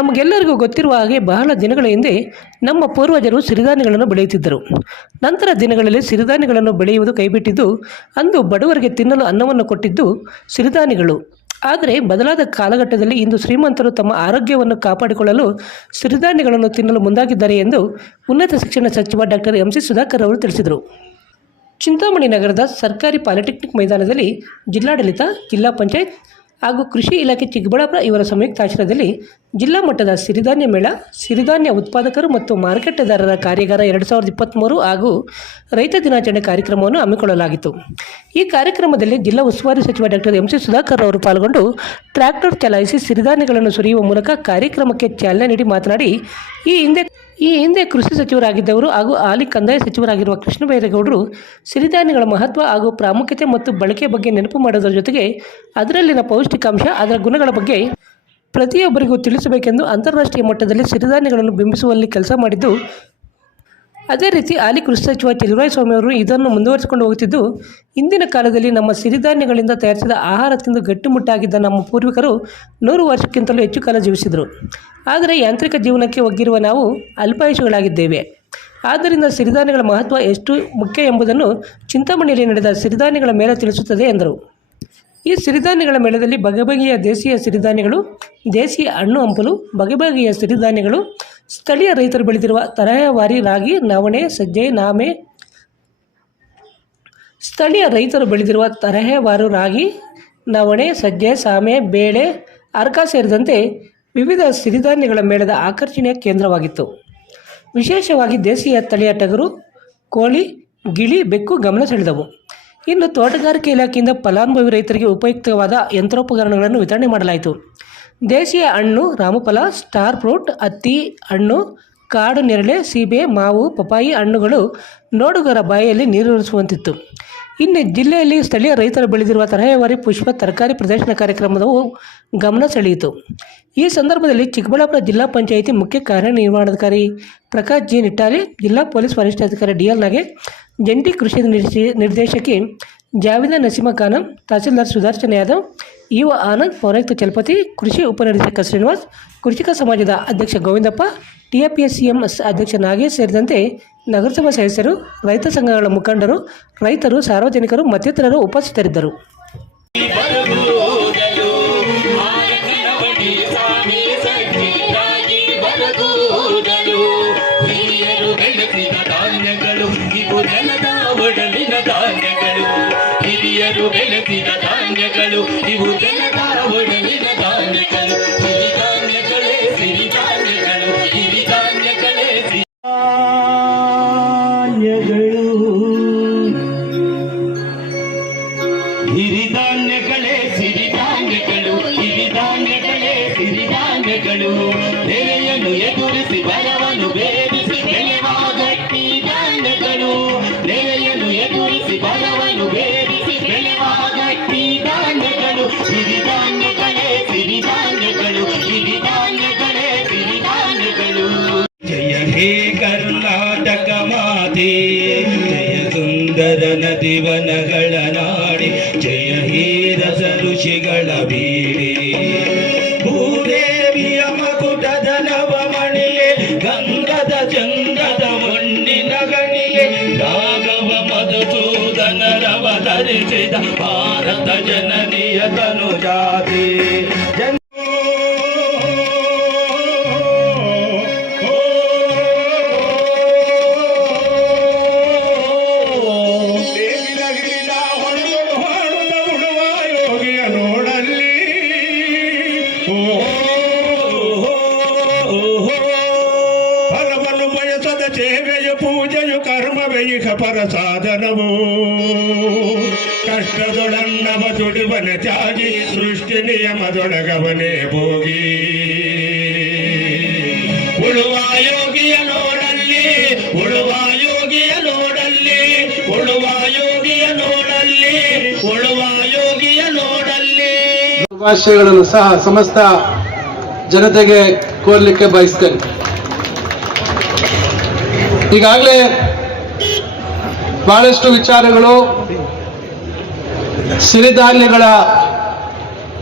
ನಮಗೆಲ್ಲರಿಗೂ ಗೊತ್ತಿರುವ ಹಾಗೆ ಬಹಳ ದಿನಗಳ ಹಿಂದೆ ನಮ್ಮ ಪೂರ್ವಜರು ಸಿರಿಧಾನ್ಯಗಳನ್ನು ಬೆಳೆಯುತ್ತಿದ್ದರು. ನಂತರ ದಿನಗಳಲ್ಲಿ ಸಿರಿಧಾನ್ಯಗಳನ್ನು ಬೆಳೆಯುವುದು ಕೈಬಿಟ್ಟಿದ್ದು, ಅಂದು ಬಡವರಿಗೆ ತಿನ್ನಲು ಅನ್ನವನ್ನು ಕೊಟ್ಟಿದ್ದು ಸಿರಿಧಾನ್ಯಗಳು. ಆದರೆ ಬದಲಾದ ಕಾಲಘಟ್ಟದಲ್ಲಿ ಇಂದು ಶ್ರೀಮಂತರು ತಮ್ಮ ಆರೋಗ್ಯವನ್ನು ಕಾಪಾಡಿಕೊಳ್ಳಲು ಸಿರಿಧಾನ್ಯಗಳನ್ನು ತಿನ್ನಲು ಮುಂದಾಗಿದ್ದಾರೆ ಎಂದು ಉನ್ನತ ಶಿಕ್ಷಣ ಸಚಿವ ಡಾಕ್ಟರ್ ಎಂ.ಸಿ. ಸುಧಾಕರ್ ಅವರು ತಿಳಿಸಿದರು. ಚಿಂತಾಮಣಿ ನಗರದ ಸರ್ಕಾರಿ ಪಾಲಿಟೆಕ್ನಿಕ್ ಮೈದಾನದಲ್ಲಿ ಜಿಲ್ಲಾಡಳಿತ, ಜಿಲ್ಲಾ ಪಂಚಾಯತ್ ಹಾಗೂ ಕೃಷಿ ಇಲಾಖೆ ಚಿಕ್ಕಬಳ್ಳಾಪುರ ಇವರ ಸಂಯುಕ್ತಾಶ್ರಯದಲ್ಲಿ ಜಿಲ್ಲಾ ಮಟ್ಟದ ಸಿರಿಧಾನ್ಯ ಮೇಳ, ಸಿರಿಧಾನ್ಯ ಉತ್ಪಾದಕರು ಮತ್ತು ಮಾರುಕಟ್ಟೆದಾರರ ಕಾರ್ಯಾಗಾರ 2023 ಹಾಗೂ ರೈತ ದಿನಾಚರಣೆ ಕಾರ್ಯಕ್ರಮವನ್ನು ಹಮ್ಮಿಕೊಳ್ಳಲಾಗಿತ್ತು. ಈ ಕಾರ್ಯಕ್ರಮದಲ್ಲಿ ಜಿಲ್ಲಾ ಉಸ್ತುವಾರಿ ಸಚಿವ ಡಾಕ್ಟರ್ ಎಂ.ಸಿ. ಸುಧಾಕರ್ ಅವರು ಪಾಲ್ಗೊಂಡು ಟ್ರ್ಯಾಕ್ಟರ್ ಚಲಾಯಿಸಿ ಸಿರಿಧಾನ್ಯಗಳನ್ನು ಸುರಿಯುವ ಮೂಲಕ ಕಾರ್ಯಕ್ರಮಕ್ಕೆ ಚಾಲನೆ ನೀಡಿ ಮಾತನಾಡಿ, ಈ ಹಿಂದೆ ಕೃಷಿ ಸಚಿವರಾಗಿದ್ದವರು ಹಾಗೂ ಹಾಲಿ ಕಂದಾಯ ಸಚಿವರಾಗಿರುವ ಕೃಷ್ಣಬೈರೇಗೌಡರು ಸಿರಿಧಾನ್ಯಗಳ ಮಹತ್ವ ಹಾಗೂ ಪ್ರಾಮುಖ್ಯತೆ ಮತ್ತು ಬಳಕೆ ಬಗ್ಗೆ ನೆನಪು ಮಾಡೋದರ ಜೊತೆಗೆ ಅದರಲ್ಲಿನ ಪೌಷ್ಟಿಕಾಂಶ, ಅದರ ಗುಣಗಳ ಬಗ್ಗೆ ಪ್ರತಿಯೊಬ್ಬರಿಗೂ ತಿಳಿಸಬೇಕೆಂದು ಅಂತಾರಾಷ್ಟ್ರೀಯ ಮಟ್ಟದಲ್ಲಿ ಸಿರಿಧಾನ್ಯಗಳನ್ನು ಬಿಂಬಿಸುವಲ್ಲಿ ಕೆಲಸ ಮಾಡಿದ್ದು, ಅದೇ ರೀತಿ ಹಾಲಿ ಕೃಷಿ ಸಚಿವ ಚಲುವರಾಯಸ್ವಾಮಿ ಅವರು ಇದನ್ನು ಮುಂದುವರಿಸಿಕೊಂಡು ಹೋಗುತ್ತಿದ್ದು, ಇಂದಿನ ಕಾಲದಲ್ಲಿ ನಮ್ಮ ಸಿರಿಧಾನ್ಯಗಳಿಂದ ತಯಾರಿಸಿದ ಆಹಾರ ತಿಂದು ಗಟ್ಟಿಮುಟ್ಟಾಗಿದ್ದ ನಮ್ಮ ಪೂರ್ವಿಕರು 100 ವರ್ಷಕ್ಕಿಂತಲೂ ಹೆಚ್ಚು ಕಾಲ ಜೀವಿಸಿದರು. ಆದರೆ ಯಾಂತ್ರಿಕ ಜೀವನಕ್ಕೆ ಒಗ್ಗಿರುವ ನಾವು ಅಲ್ಪಾಯುಷಿಗಳಾಗಿದ್ದೇವೆ. ಆದ್ದರಿಂದ ಸಿರಿಧಾನ್ಯಗಳ ಮಹತ್ವ ಎಷ್ಟು ಮುಖ್ಯ ಎಂಬುದನ್ನು ಚಿಂತಾಮಣಿಯಲ್ಲಿ ನಡೆದ ಸಿರಿಧಾನ್ಯಗಳ ಮೇಳ ತಿಳಿಸುತ್ತದೆ ಎಂದರು. ಈ ಸಿರಿಧಾನ್ಯಗಳ ಮೇಳದಲ್ಲಿ ಬಗೆಬಗೆಯ ದೇಶೀಯ ಸಿರಿಧಾನ್ಯಗಳು, ದೇಶೀಯ ಹಣ್ಣು ಹಂಪಲು, ಬಗೆಬಗೆಯ ಸಿರಿಧಾನ್ಯಗಳು, ಸ್ಥಳೀಯ ರೈತರು ಬೆಳೆದಿರುವ ತರಹೇವಾರಿ ರಾಗಿ, ನವಣೆ, ಸಜ್ಜೆ, ನಾಮೆ, ಸ್ಥಳೀಯ ರೈತರು ಬೆಳೆದಿರುವ ತರಹೇವಾರು ರಾಗಿ, ನವಣೆ, ಸಜ್ಜೆ, ಸಾಮೆ, ಬೇಳೆ, ಅರ್ಕ ಸೇರಿದಂತೆ ವಿವಿಧ ಸಿರಿಧಾನ್ಯಗಳ ಮೇಳದ ಆಕರ್ಷಣೆಯ ಕೇಂದ್ರವಾಗಿತ್ತು. ವಿಶೇಷವಾಗಿ ದೇಶೀಯ ತಳಿಯ ಟಗರು, ಕೋಳಿ, ಗಿಳಿ, ಬೆಕ್ಕು ಗಮನ ಸೆಳೆದವು. ಇನ್ನು ತೋಟಗಾರಿಕೆ ಇಲಾಖೆಯಿಂದ ಫಲಾನುಭವಿ ರೈತರಿಗೆ ಉಪಯುಕ್ತವಾದ ಯಂತ್ರೋಪಕರಣಗಳನ್ನು ವಿತರಣೆ ಮಾಡಲಾಯಿತು. ದೇಶೀಯ ಹಣ್ಣು ರಾಮಫಲ, ಸ್ಟಾರ್ ಫ್ರೂಟ್, ಹತ್ತಿ ಹಣ್ಣು, ಕಾಡು ನೇರಳೆ, ಸೀಬೆ, ಮಾವು, ಪಪಾಯಿ ಹಣ್ಣುಗಳು ನೋಡುಗರ ಬಾಯಿಯಲ್ಲಿ ನೀರೂರಿಸುವಂತಿತ್ತು. ಇನ್ನು ಜಿಲ್ಲೆಯಲ್ಲಿ ಸ್ಥಳೀಯ ರೈತರು ಬೆಳೆದಿರುವ ತರಹೇವಾರಿ ಪುಷ್ಪ ತರಕಾರಿ ಪ್ರದರ್ಶನ ಕಾರ್ಯಕ್ರಮವು ಗಮನ ಸೆಳೆಯಿತು. ಈ ಸಂದರ್ಭದಲ್ಲಿ ಚಿಕ್ಕಬಳ್ಳಾಪುರ ಜಿಲ್ಲಾ ಪಂಚಾಯಿತಿ ಮುಖ್ಯ ಕಾರ್ಯನಿರ್ವಹಣಾಧಿಕಾರಿ ಪ್ರಕಾಶ್ ಜಿ. ನಿಟ್ಟಾಲಿ, ಜಿಲ್ಲಾ ಪೊಲೀಸ್ ವರಿಷ್ಠಾಧಿಕಾರಿ ಡಿ.ಎಲ್. ನಾಗೇಶ್, ಜಂಟಿ ಕೃಷಿ ನಿರ್ದೇಶಕಿ ಜಾವಿದಾ ನಸೀಮಾ ಖಾನಂ, ತಹಸೀಲ್ದಾರ್ ಸುದರ್ಶನ್ ಯಾದವ್, ಇಒ ಆನಂದ್, ಪೌರಾಯುಕ್ತ ಚಲಪತಿ, ಕೃಷಿ ಉಪನಿರ್ದೇಶಕ ಶ್ರೀನಿವಾಸ್, ಕೃಷಿಕ ಸಮಾಜದ ಅಧ್ಯಕ್ಷ ಗೋವಿಂದಪ್ಪ, ಟಿಎಪಿಎಸ್ಸಿಎಂ ಅಧ್ಯಕ್ಷ ನಾಗೇಶ್ ಸೇರಿದಂತೆ ನಗರಸಭಾ ಸದಸ್ಯರು, ರೈತ ಸಂಘಗಳ ಮುಖಂಡರು, ರೈತರು, ಸಾರ್ವಜನಿಕರು ಮತ್ತಿತರರು ಉಪಸ್ಥಿತರಿದ್ದರು. ಹಿರಿಯರು ಬೆಳೆಸಿದ ಧಾನ್ಯಗಳು ಇವು ಜನದ ಒಡಲಿನ ಧಾನ್ಯಗಳು. ಸಿರಿಧಾನ್ಯಗಳೇ ಸಿರಿಧಾನ್ಯಗಳು, ಸಿರಿಧಾನ್ಯಗಳೇ ಸಿರಿಧಾನ್ಯಗಳು, ಹಿರಿಧಾನ್ಯಗಳೇ ಸಿರಿಧಾನ್ಯಗಳು, ಸಿರಿಧಾನ್ಯಗಳೇ ಸಿರಿಧಾನ್ಯಗಳು. ನೆರೆಯನ್ನು ಎದುರಿಸಿ ಬರವನ್ನು ಬೇರಿಸಿ ಬೆಳೆವ ಗಟ್ಟಿ ಧಾನ್ಯಗಳು. ನೆರೆಯನ್ನು ಎದುರಿಸಿ ಬರವನ್ನು ಬೇರಿಸಿ ಬೆಳೆವ ಗಟ್ಟಿ ಧಾನ್ಯಗಳು. ಸಿರಿಧಾನ್ಯಗಳೇ ಸಿರಿಧಾನ್ಯಗಳು, ಸಿರಿಧಾನ್ಯಗಳೇ ಸಿರಿಧಾನ್ಯಗಳು. ಜಯ ಹೇ ಕರ್ನಾಟಕ ಮಾತೆ, ಜಯ ಸುಂದರ ನದಿವನಗಳ ನಾಡಿ, ಜಯ ಹೇ ರಸ ಋಷಿಗಳ ಬೀಡೆ. ಭೂದೇವಿಯ ಮಕುಟದ ನವಮಣಿಯೇ, ಗಂಗದ ಚಂದದ ಮಣ್ಣಿನ ಗಣಿಯೇ, ರಾಘವ ಮಧುಸೂದನರವ ಧರಿಸಿದ ಭಾರತ ಜನನಿಯ ತನುಜಾತೆ. ಫಲವನ್ನು ಬಯಸದ ಸೇವೆಯು ಪೂಜೆಯು ಕರ್ಮವೇ ಇಹ ಪರ ಸಾಧನವು. ಕಷ್ಟದೊಡನ್ನವ ದುಡಿವನ ತ್ಯಾಗಿ, ಸೃಷ್ಟಿ ನಿಯಮದೊಳಗವನೇ ಭೋಗಿ. ಉಳುವ ಯೋಗಿಯ ನೋಡಲ್ಲಿ, ಉಳುವ ಯೋಗಿಯ ನೋಡಲ್ಲಿ, ಉಳುವ ಯೋಗಿಯ ನೋಡಲ್ಲಿ, ಉಳುವ ಯೋಗಿಯ ನೋಡಲ್ಲಿ. ಶುಭಾಶಯಗಳನ್ನು ಸಹ ಸಮಸ್ತ ಜನತೆಗೆ ಕೋರಲಿಕ್ಕೆ ಬಯಸ್ತೇನೆ. ಈಗಾಗಲೇ ಬಹಳಷ್ಟು ವಿಚಾರಗಳು ಸಿರಿಧಾನ್ಯಗಳ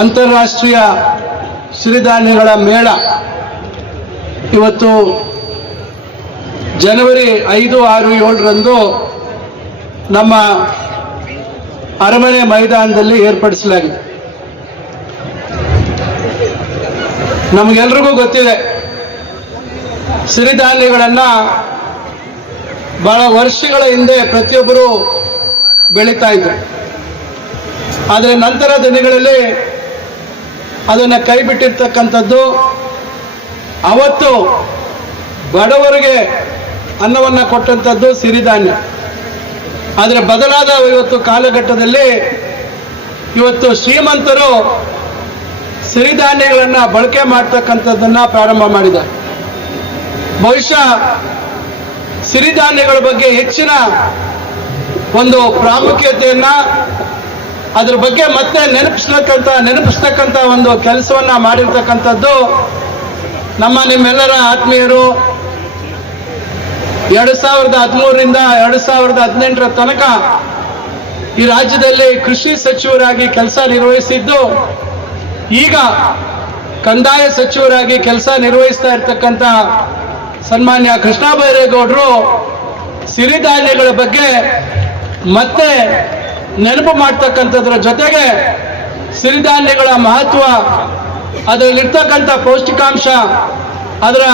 ಅಂತಾರಾಷ್ಟ್ರೀಯ ಸಿರಿಧಾನ್ಯಗಳ ಮೇಳ ಇವತ್ತು ಜನವರಿ 5, 6, 7ರಂದು ನಮ್ಮ ಅರಮನೆ ಮೈದಾನದಲ್ಲಿ ಏರ್ಪಡಿಸಲಾಗಿದೆ. ನಮಗೆಲ್ರಿಗೂ ಗೊತ್ತಿದೆ, ಸಿರಿಧಾನ್ಯಗಳನ್ನು ಬಹಳ ವರ್ಷಗಳ ಹಿಂದೆ ಪ್ರತಿಯೊಬ್ಬರು ಬೆಳೀತಾ ಇದ್ರು. ಆದರೆ ನಂತರ ದಿನಗಳಲ್ಲಿ ಅದನ್ನು ಕೈ ಬಿಟ್ಟಿರ್ತಕ್ಕಂಥದ್ದು. ಅವತ್ತು ಬಡವರಿಗೆ ಅನ್ನವನ್ನು ಕೊಟ್ಟಂಥದ್ದು ಸಿರಿಧಾನ್ಯ. ಆದರೆ ಬದಲಾದ ಇವತ್ತು ಕಾಲಘಟ್ಟದಲ್ಲಿ ಇವತ್ತು ಶ್ರೀಮಂತರು ಸಿರಿಧಾನ್ಯಗಳನ್ನು ಬಳಕೆ ಮಾಡ್ತಕ್ಕಂಥದ್ದನ್ನು ಪ್ರಾರಂಭ ಮಾಡಿದ್ದಾರೆ. ಬಹುಶಃ ಸಿರಿಧಾನ್ಯಗಳ ಬಗ್ಗೆ ಹೆಚ್ಚಿನ ಒಂದು ಪ್ರಾಮುಖ್ಯತೆಯನ್ನ, ಅದ್ರ ಬಗ್ಗೆ ಮತ್ತೆ ನೆನಪಿಸ್ತಕ್ಕಂಥ ಒಂದು ಕೆಲಸವನ್ನ ಮಾಡಿರ್ತಕ್ಕಂಥದ್ದು ನಿಮ್ಮೆಲ್ಲರ ಆತ್ಮೀಯರು 2013ರಿಂದ 2018ರ ತನಕ ಈ ರಾಜ್ಯದಲ್ಲಿ ಕೃಷಿ ಸಚಿವರಾಗಿ ಕೆಲಸ ನಿರ್ವಹಿಸಿದ್ದು, ಈಗ ಕಂದಾಯ ಸಚಿವರಾಗಿ ಕೆಲಸ ನಿರ್ವಹಿಸ್ತಾ ಇರ್ತಕ್ಕಂಥ ಸನ್ಮಾನ್ಯ ಕೃಷ್ಣ ಬೈರೇಗೌಡರು ಸಿರಿಧಾನ್ಯಗಳ ಬಗ್ಗೆ ಮತ್ತೆ ನೆನಪು ಮಾಡ್ತಕ್ಕಂಥದ್ರ ಜೊತೆಗೆ ಸಿರಿಧಾನ್ಯಗಳ ಮಹತ್ವ, ಅದರಲ್ಲಿರ್ತಕ್ಕಂಥ ಪೌಷ್ಟಿಕಾಂಶ, ಅದರ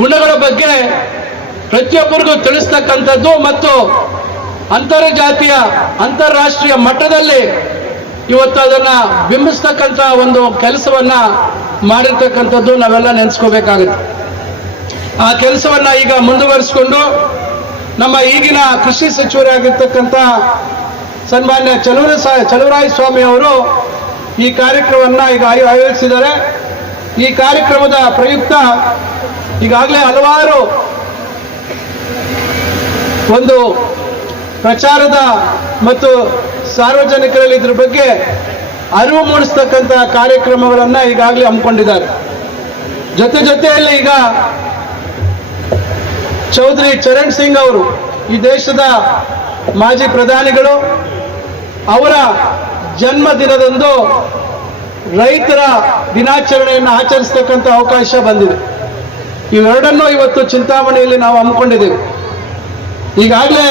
ಗುಣಗಳ ಬಗ್ಗೆ ಪ್ರತಿಯೊಬ್ಬರಿಗೂ ತಿಳಿಸ್ತಕ್ಕಂಥದ್ದು ಮತ್ತು ಅಂತಾರಾಷ್ಟ್ರೀಯ ಮಟ್ಟದಲ್ಲಿ ಇವತ್ತು ಅದನ್ನ ಬಿಂಬಿಸ್ತಕ್ಕಂಥ ಒಂದು ಕೆಲಸವನ್ನ ಮಾಡಿರ್ತಕ್ಕಂಥದ್ದು ನಾವೆಲ್ಲ ನೆನೆಸ್ಕೋಬೇಕಾಗುತ್ತೆ. ಆ ಕೆಲಸವನ್ನ ಈಗ ಮುಂದುವರಿಸಿಕೊಂಡು ನಮ್ಮ ಈಗಿನ ಕೃಷಿ ಸಚಿವರಾಗಿರ್ತಕ್ಕಂಥ ಸನ್ಮಾನ್ಯ ಚಲುವರಾಯ ಸ್ವಾಮಿ ಅವರು ಈ ಕಾರ್ಯಕ್ರಮವನ್ನ ಈಗ ಆಯೋಜಿಸಿದ್ದಾರೆ. ಈ ಕಾರ್ಯಕ್ರಮದ ಪ್ರಯುಕ್ತ ಈಗಾಗಲೇ ಹಲವಾರು ಒಂದು ಪ್ರಚಾರದ ಮತ್ತು ಸಾರ್ವಜನಿಕರಲ್ಲಿ ಇದ್ರ ಬಗ್ಗೆ ಅರಿವು ಮೂಡಿಸ್ತಕ್ಕಂಥ ಕಾರ್ಯಕ್ರಮಗಳನ್ನ ಈಗಾಗಲೇ ಹಮ್ಮಿಕೊಂಡಿದ್ದಾರೆ. ಜೊತೆಯಲ್ಲಿ ಈಗ ಚೌಧರಿ ಚರಣ್ ಸಿಂಗ್ ಅವರು, ಈ ದೇಶದ ಮಾಜಿ ಪ್ರಧಾನಿಗಳು, ಅವರ ಜನ್ಮ ದಿನದಂದು ರೈತರ ದಿನಾಚರಣೆಯನ್ನು ಆಚರಿಸ್ತಕ್ಕಂಥ ಅವಕಾಶ ಬಂದಿದೆ. ಇವೆರಡನ್ನೂ ಇವತ್ತು ಚಿಂತಾಮಣಿಯಲ್ಲಿ ನಾವು ಹಮ್ಮಿಕೊಂಡಿದ್ದೇವೆ. ಈಗಾಗಲೇ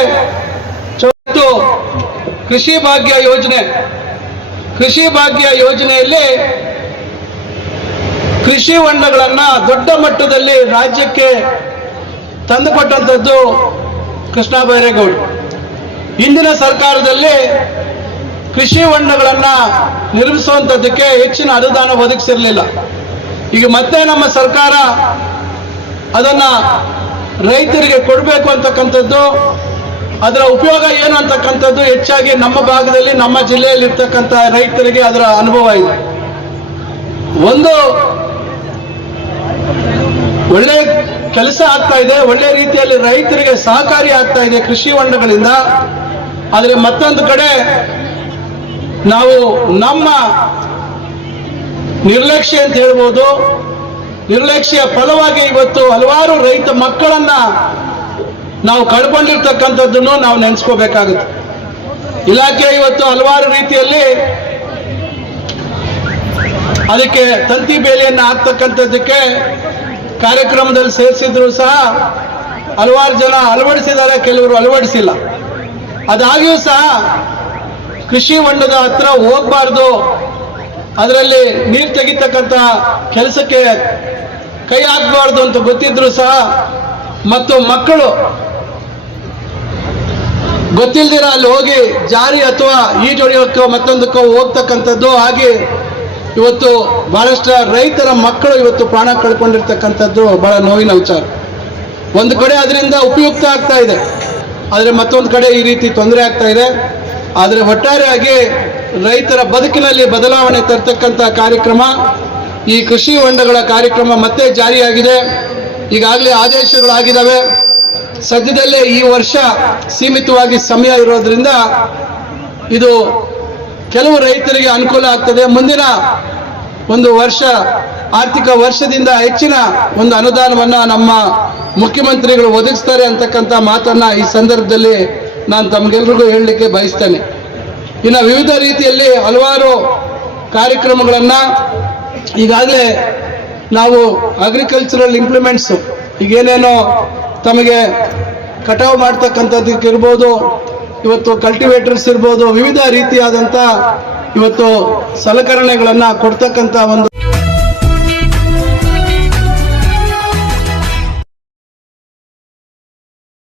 ಕೃಷಿ ಭಾಗ್ಯ ಯೋಜನೆಯಲ್ಲಿ ಕೃಷಿ ಹೊಂಡಗಳನ್ನ ದೊಡ್ಡ ಮಟ್ಟದಲ್ಲಿ ರಾಜ್ಯಕ್ಕೆ ತಂದುಕೊಟ್ಟಂಥದ್ದು ಕೃಷ್ಣ ಬೈರೇಗೌಡ. ಇಂದಿನ ಸರ್ಕಾರದಲ್ಲಿ ಕೃಷಿ ಹೊಂಡಗಳನ್ನ ನಿರ್ಮಿಸುವಂಥದ್ದಕ್ಕೆ ಹೆಚ್ಚಿನ ಅನುದಾನ ಒದಗಿಸಿರಲಿಲ್ಲ. ಈಗ ಮತ್ತೆ ನಮ್ಮ ಸರ್ಕಾರ ಅದನ್ನ ರೈತರಿಗೆ ಕೊಡಬೇಕು ಅಂತಕ್ಕಂಥದ್ದು, ಅದರ ಉಪಯೋಗ ಏನು ಅಂತಕ್ಕಂಥದ್ದು ಹೆಚ್ಚಾಗಿ ನಮ್ಮ ಭಾಗದಲ್ಲಿ, ನಮ್ಮ ಜಿಲ್ಲೆಯಲ್ಲಿ ಇರ್ತಕ್ಕಂಥ ರೈತರಿಗೆ ಅದರ ಅನುಭವ ಇದೆ. ಒಂದು ಒಳ್ಳೆ ಕೆಲಸ ಆಗ್ತಾ ಇದೆ, ಒಳ್ಳೆ ರೀತಿಯಲ್ಲಿ ರೈತರಿಗೆ ಸಹಕಾರಿ ಆಗ್ತಾ ಇದೆ ಕೃಷಿ ಹೊಂಡಗಳಿಂದ. ಆದರೆ ಮತ್ತೊಂದು ಕಡೆ ನಾವು ನಮ್ಮ ನಿರ್ಲಕ್ಷ್ಯ ಅಂತ ಹೇಳ್ಬೋದು, ನಿರ್ಲಕ್ಷ್ಯ ಫಲವಾಗಿ ಇವತ್ತು ಹಲವಾರು ರೈತ ಮಕ್ಕಳನ್ನ ನಾವು ಕಳ್ಕೊಂಡಿರ್ತಕ್ಕಂಥದ್ದನ್ನು ನಾವು ನೆನೆಸ್ಕೋಬೇಕಾಗುತ್ತೆ. ಇಲಾಖೆ ಇವತ್ತು ಹಲವಾರು ರೀತಿಯಲ್ಲಿ ಅದಕ್ಕೆ ತಂತಿ ಬೇಲಿಯನ್ನು ಹಾಕ್ತಕ್ಕಂಥದ್ದಕ್ಕೆ ಕಾರ್ಯಕ್ರಮದಲ್ಲಿ ಸೇರಿಸಿದ್ರು ಸಹ ಹಲವಾರು ಜನ ಅಳವಡಿಸಿದ್ದಾರೆ, ಕೆಲವರು ಅಳವಡಿಸಿಲ್ಲ. ಅದಾಗಿಯೂ ಸಹ ಕೃಷಿ ಹೊಂಡದ ಹತ್ರ ಹೋಗಬಾರ್ದು, ಅದರಲ್ಲಿ ನೀರು ತೆಗಿತಕ್ಕಂಥ ಕೆಲಸಕ್ಕೆ ಕೈ ಹಾಕಬಾರ್ದು ಅಂತ ಗೊತ್ತಿದ್ರು ಸಹ ಮತ್ತು ಮಕ್ಕಳು ಗೊತ್ತಿಲ್ದಿರ ಅಲ್ಲಿ ಹೋಗಿ ಜಾರಿ ಅಥವಾ ಈಜೊಡೆಯೋಕ್ಕೋ ಮತ್ತೊಂದಕ್ಕೋ ಹೋಗ್ತಕ್ಕಂಥದ್ದು, ಹಾಗೆ ಇವತ್ತು ಬಹಳಷ್ಟು ರೈತರ ಮಕ್ಕಳು ಇವತ್ತು ಪ್ರಾಣ ಕಳ್ಕೊಂಡಿರ್ತಕ್ಕಂಥದ್ದು ಬಹಳ ನೋವಿನ ವಿಚಾರ. ಒಂದು ಕಡೆ ಅದರಿಂದ ಉಪಯುಕ್ತ ಆಗ್ತಾ ಇದೆ, ಆದರೆ ಮತ್ತೊಂದು ಕಡೆ ಈ ರೀತಿ ತೊಂದರೆ ಆಗ್ತಾ ಇದೆ. ಆದರೆ ಒಟ್ಟಾರೆಯಾಗಿ ರೈತರ ಬದುಕಿನಲ್ಲಿ ಬದಲಾವಣೆ ತರ್ತಕ್ಕಂಥ ಕಾರ್ಯಕ್ರಮ ಈ ಕೃಷಿ ಹೊಂಡಗಳ ಕಾರ್ಯಕ್ರಮ ಮತ್ತೆ ಜಾರಿಯಾಗಿದೆ. ಈಗಾಗಲೇ ಆದೇಶಗಳಾಗಿದ್ದಾವೆ. ಸದ್ಯದಲ್ಲೇ ಈ ವರ್ಷ ಸೀಮಿತವಾಗಿ ಸಮಯ ಇರೋದ್ರಿಂದ ಇದು ಕೆಲವು ರೈತರಿಗೆ ಅನುಕೂಲ ಆಗ್ತದೆ. ಮುಂದಿನ ಒಂದು ವರ್ಷ, ಆರ್ಥಿಕ ವರ್ಷದಿಂದ ಹೆಚ್ಚಿನ ಒಂದು ಅನುದಾನವನ್ನ ನಮ್ಮ ಮುಖ್ಯಮಂತ್ರಿಗಳು ಒದಗಿಸ್ತಾರೆ ಅಂತಕ್ಕಂಥ ಮಾತನ್ನ ಈ ಸಂದರ್ಭದಲ್ಲಿ ನಾನು ತಮಗೆಲ್ರಿಗೂ ಹೇಳಲಿಕ್ಕೆ ಬಯಸ್ತೇನೆ. ಇನ್ನು ವಿವಿಧ ರೀತಿಯಲ್ಲಿ ಹಲವಾರು ಕಾರ್ಯಕ್ರಮಗಳನ್ನ ಈಗಾಗಲೇ ನಾವು ಅಗ್ರಿಕಲ್ಚರಲ್ ಇಂಪ್ಲಿಮೆಂಟ್ಸ್ ಈಗೇನೇನೋ ತಮಗೆ ಕಟಾವು ಮಾಡ್ತಕ್ಕಂಥದ್ದಕ್ಕೆ ಇರ್ಬೋದು, ಇವತ್ತು ಕಲ್ಟಿವೇಟರ್ಸ್ ಇರ್ಬೋದು, ವಿವಿಧ ರೀತಿಯಾದಂಥ ಇವತ್ತು ಸಲಕರಣೆಗಳನ್ನು ಕೊಡ್ತಕ್ಕಂಥ ಒಂದು